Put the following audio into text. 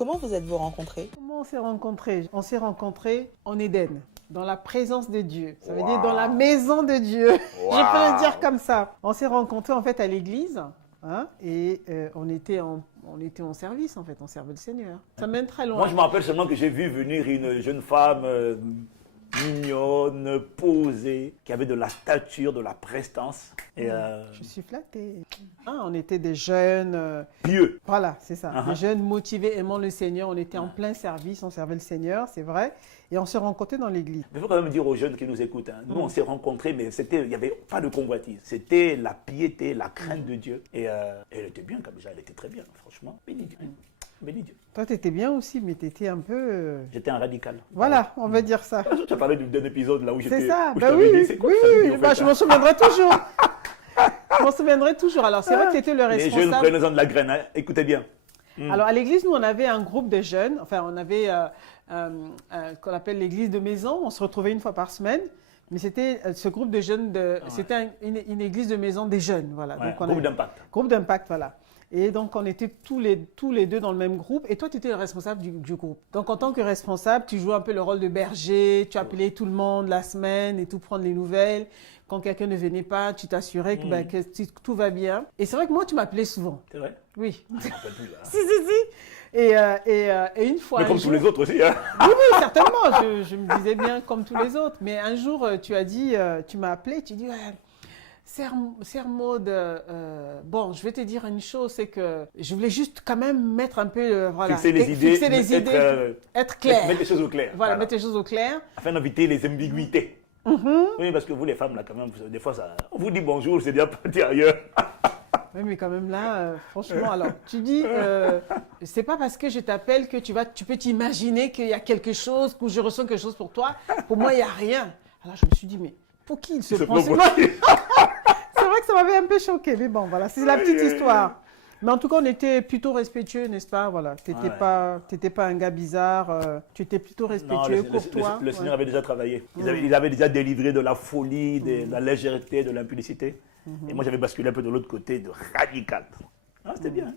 Comment vous êtes-vous rencontrés? Comment on s'est rencontrés? On s'est rencontrés en Éden, dans la présence de Dieu. Ça veut dire dans la maison de Dieu. Je peux le dire comme ça. On s'est rencontrés en fait à l'église. Hein, et on était en service en fait, on servait le Seigneur. Ça mène très loin. Moi je me rappelle seulement que j'ai vu venir une jeune femme mignonne, posée, qui avait de la stature, de la prestance. Et, je suis flattée. Ah, on était des jeunes... pieux. Voilà, c'est ça. Des jeunes motivés, aimant le Seigneur. On était en plein service, on servait le Seigneur, c'est vrai. Et on s'est rencontrés dans l'église. Mais il faut quand même dire aux jeunes qui nous écoutent, hein, nous on s'est rencontrés, mais il n'y avait pas de convoitise. C'était la piété, la crainte de Dieu. Et elle était bien, comme ça, elle était très bien, franchement. Béni Dieu. Béni Dieu. Toi, tu étais bien aussi, mais tu étais un peu... J'étais un radical. Voilà, on va dire ça. Tu as parlé d'un épisode là où j'étais... C'est ça, où bah je oui, dit, c'est quoi, oui, bah, je m'en souviendrai toujours. Je m'en souviendrai toujours. Alors, c'est vrai que tu étais le responsable. Les jeunes prenez-en de la graine, hein. Écoutez bien. Alors, à l'église, nous, on avait un groupe de jeunes. Enfin, on avait qu'on appelle l'église de maison. On se retrouvait une fois par semaine. Mais c'était ce groupe de jeunes, c'était une église de maison des jeunes. Voilà. Ouais, Donc, groupe d'impact. Groupe d'impact, voilà. Et donc, on était tous les deux dans le même groupe. Et toi, tu étais le responsable du groupe. Donc, en tant que responsable, tu jouais un peu le rôle de berger. Tu appelais tout le monde la semaine et tout, prendre les nouvelles. Quand quelqu'un ne venait pas, tu t'assurais que tout va bien. Et c'est vrai que moi, tu m'appelais souvent. C'est vrai? Oui. Je ne me rappelle plus, là. Si. Et une fois... Mais comme tous les autres aussi, hein. Oui, certainement. Je me disais bien comme tous les autres. Mais un jour, tu as dit, tu m'as appelé, tu dis... Sœur Maud, bon, je vais te dire une chose, c'est que je voulais juste quand même mettre un peu, voilà, fixer les idées, être clair. Mettre les choses au clair. Voilà, mettre les choses au clair. Afin d'éviter les ambiguïtés. Oui, parce que vous, les femmes, là, quand même, des fois, on vous dit bonjour, c'est déjà parti ailleurs. Oui, mais quand même là, franchement, alors, tu dis, c'est pas parce que je t'appelle que tu peux t'imaginer qu'il y a quelque chose, que je ressens quelque chose pour toi. Pour moi, il n'y a rien. Alors, je me suis dit, mais pour qui il se prend ce C'est vrai que ça m'avait un peu choqué, mais bon, voilà, c'est la petite histoire. Mais en tout cas, on était plutôt respectueux, n'est-ce pas? Voilà, tu n'étais pas un gars bizarre, tu étais plutôt respectueux, courtois. Le Seigneur avait déjà travaillé. Il avait déjà délivré de la folie, de la légèreté, de l'impudicité. Et moi, j'avais basculé un peu de l'autre côté, de radical. Ah, c'était bien.